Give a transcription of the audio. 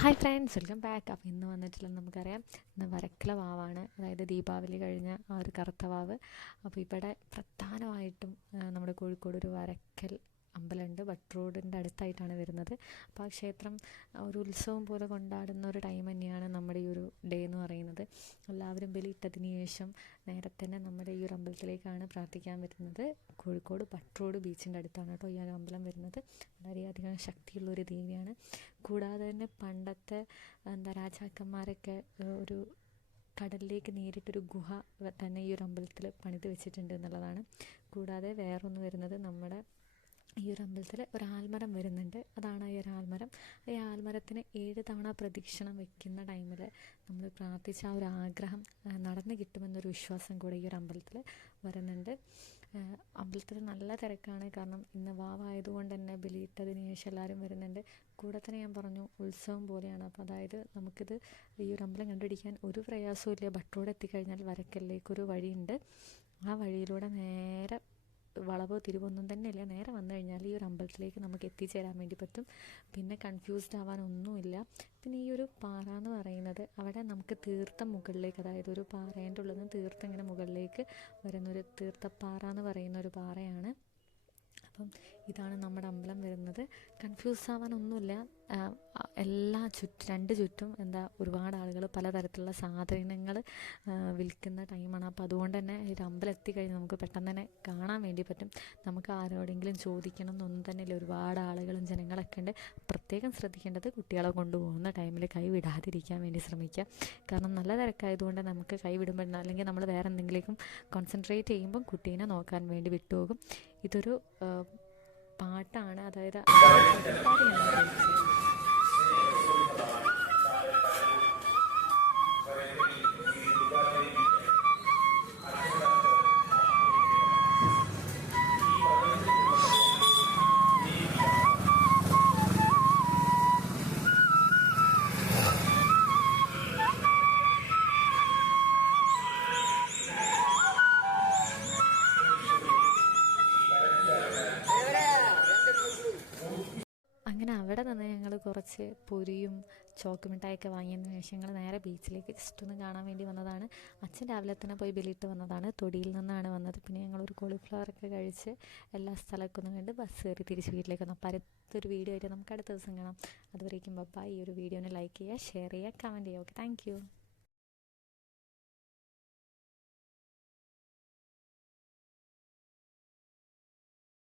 Hi friends, welcome back. അപ്പോൾ ഇന്ന് വന്നിട്ടുള്ളത് നമുക്കറിയാം, ഇന്ന് വരക്കല വാവാണ്, അതായത് ദീപാവലി കഴിഞ്ഞ ആ ഒരു കറുത്ത വാവ്. അപ്പോൾ ഇവിടെ പ്രധാനമായിട്ടും നമ്മുടെ കോഴിക്കോട് ഒരു വരക്കൽ അമ്പലമുണ്ട്. ബട്ട് റോഡിൻ്റെ അടുത്തായിട്ടാണ് വരുന്നത്. അപ്പോൾ ആ ക്ഷേത്രം ഒരു ഉത്സവം പോലെ കൊണ്ടാടുന്ന ഒരു ടൈം തന്നെയാണ് നമ്മുടെ ഈ ഒരു ഡേ എന്ന് പറയുന്നത്. എല്ലാവരും ബലിയിട്ടതിന് ശേഷം നേരെ തന്നെ നമ്മുടെ ഈ ഒരു അമ്പലത്തിലേക്കാണ് പ്രാർത്ഥിക്കാൻ വരുന്നത്. കോഴിക്കോട് ബട്ട് റോഡ് ബീച്ചിൻ്റെ അടുത്താണ് കേട്ടോ ഈ ഒരു അമ്പലം വരുന്നത്. വളരെയധികം ശക്തിയുള്ളൊരു ദേവിയാണ്. കൂടാതെ തന്നെ പണ്ടത്തെ രാജാക്കന്മാരൊക്കെ ഒരു കടലിലേക്ക് നേരിട്ടൊരു ഗുഹ തന്നെ ഈ ഒരു അമ്പലത്തിൽ പണിത് വെച്ചിട്ടുണ്ട് എന്നുള്ളതാണ്. കൂടാതെ വേറൊന്ന് വരുന്നത്, നമ്മുടെ ഈ ഒരു അമ്പലത്തിൽ ഒരു ആൽമരം വരുന്നുണ്ട്. അതാണ് ഈ ഒരു ആൽമരം. ഈ ആൽമരത്തിന് 7 തവണ പ്രദക്ഷിണം വെക്കുന്ന ടൈമിൽ നമ്മൾ പ്രാർത്ഥിച്ച ആ ഒരു ആഗ്രഹം നടന്നു കിട്ടുമെന്നൊരു വിശ്വാസം കൂടെ ഈ ഒരു അമ്പലത്തിൽ വരുന്നുണ്ട്. അമ്പലത്തിൽ നല്ല തിരക്കാണ്, കാരണം ഇന്ന് വാവായതുകൊണ്ട് തന്നെ ബലിയിട്ടതിന് ശേഷം എല്ലാവരും വരുന്നുണ്ട്. കൂടെ തന്നെ ഞാൻ പറഞ്ഞു, ഉത്സവം പോലെയാണ്. അപ്പോൾ അതായത് നമുക്കിത് ഈ ഒരു അമ്പലം കണ്ടുപിടിക്കാൻ ഒരു പ്രയാസവും ഇല്ല. ബട്ട് റോഡ് എത്തിക്കഴിഞ്ഞാൽ വരക്കലിലേക്കൊരു വഴിയുണ്ട്. ആ വഴിയിലൂടെ നേരെ വളവോ തിരിവൊന്നും തന്നെ ഇല്ല, നേരെ വന്നു കഴിഞ്ഞാൽ ഈ ഒരു അമ്പലത്തിലേക്ക് നമുക്ക് എത്തിച്ചേരാൻ വേണ്ടി പറ്റും. പിന്നെ കൺഫ്യൂസ്ഡ് ആവാനൊന്നുമില്ല. പിന്നെ ഈ ഒരു പാറ എന്ന് പറയുന്നത്, അവിടെ നമുക്ക് തീർത്ഥം മുകളിലേക്ക്, അതായത് ഒരു പാറേൻ്റെ ഉള്ളിൽ നിന്ന് തീർത്ഥം ഇങ്ങനെ മുകളിലേക്ക് വരുന്നൊരു തീർത്ഥപ്പാറ എന്ന് പറയുന്ന ഒരു പാറയാണ്. അപ്പം ഇതാണ് നമ്മുടെ അമ്പലം വരുന്നത്. കൺഫ്യൂസ് ആവാനൊന്നുമില്ല. എല്ലാ രണ്ട് ചുറ്റും ഒരുപാട് ആളുകൾ പലതരത്തിലുള്ള സാധനങ്ങൾ വിൽക്കുന്ന ടൈമാണ്. അപ്പോൾ അതുകൊണ്ട് തന്നെ ഒരു അമ്പലം എത്തിക്കഴിഞ്ഞാൽ നമുക്ക് പെട്ടെന്ന് തന്നെ കാണാൻ വേണ്ടി പറ്റും. നമുക്ക് ആരോടെങ്കിലും ചോദിക്കണം എന്നൊന്നും തന്നെ ഇല്ല, ഒരുപാട് ആളുകളും ജനങ്ങളൊക്കെ ഉണ്ട്. പ്രത്യേകം ശ്രദ്ധിക്കേണ്ടത്, കുട്ടികളെ കൊണ്ടുപോകുന്ന ടൈമിൽ കൈ വിടാതിരിക്കാൻ വേണ്ടി ശ്രമിക്കുക. കാരണം നല്ല തിരക്കായതുകൊണ്ട് നമുക്ക് കൈ വിടുമ്പോൾ, അല്ലെങ്കിൽ നമ്മൾ വേറെ എന്തെങ്കിലും കോൺസെൻട്രേറ്റ് ചെയ്യുമ്പം കുട്ടീനെ നോക്കാൻ വേണ്ടി വിട്ടുപോകും. ഇതൊരു പാട്ടാണ്, അതായത് അങ്ങനെ അവിടെ നിന്ന് ഞങ്ങൾ കുറച്ച് പൊരിയും ചോക്ക് മിഠായൊക്കെ വാങ്ങിയതിന് ശേഷം ഞങ്ങൾ നേരെ ബീച്ചിലേക്ക് ജസ്റ്റ് ഒന്ന് കാണാൻ വേണ്ടി വന്നതാണ്. അച്ഛൻ രാവിലെ തന്നെ പോയി ബലിയിട്ട് വന്നതാണ്, തൊടിയിൽ നിന്നാണ് വന്നത്. പിന്നെ ഞങ്ങളൊരു കോളിഫ്ലവറൊക്കെ കഴിച്ച് എല്ലാ സ്ഥലമൊക്കെ ഒന്ന് കണ്ട് ബസ് കയറി തിരിച്ച് വീട്ടിലേക്ക് വന്നു. അപ്പോൾ അടുത്തൊരു വീഡിയോ ആയിട്ട് നമുക്ക് അടുത്ത ദിവസം കാണാം. അതുവരേക്കും ബൈ. ഈ ഒരു വീഡിയോനെ ലൈക്ക് ചെയ്യുക, ഷെയർ ചെയ്യുക, കമൻറ്റ് ചെയ്യുക. Okay, thank you.